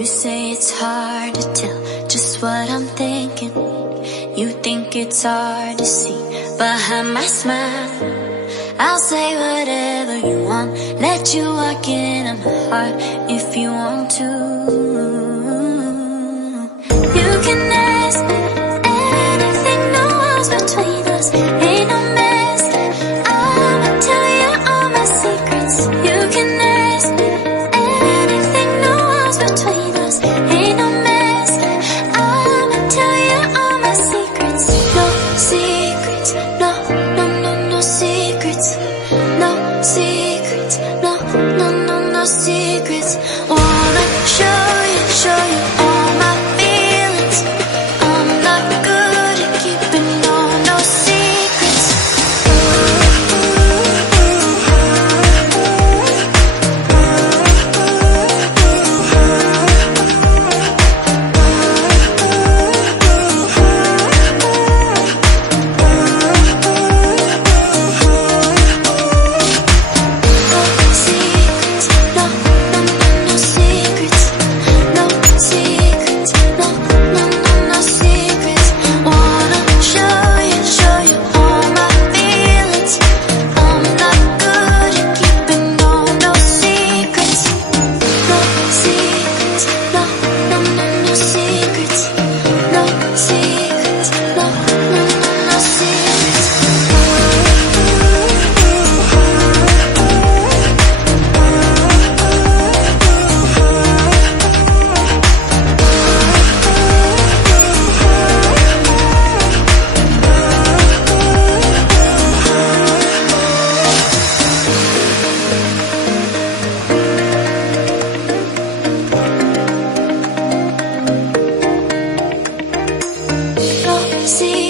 You say it's hard to tell just what I'm thinking. You think it's hard to see behind my smile. I'll say whatever you want, let you walk into my heart if you want to. You can ask me anything, no walls between us, ain't no mess. I'ma tell you all my secrets. You can ask me anything, no walls between us, ain't no mess. I'ma tell you all my secrets. No secrets, no, no, no, no secrets. No secrets, no, no, no, no secrets. Wanna show you all my feelings. I'm not good at keeping no secrets. See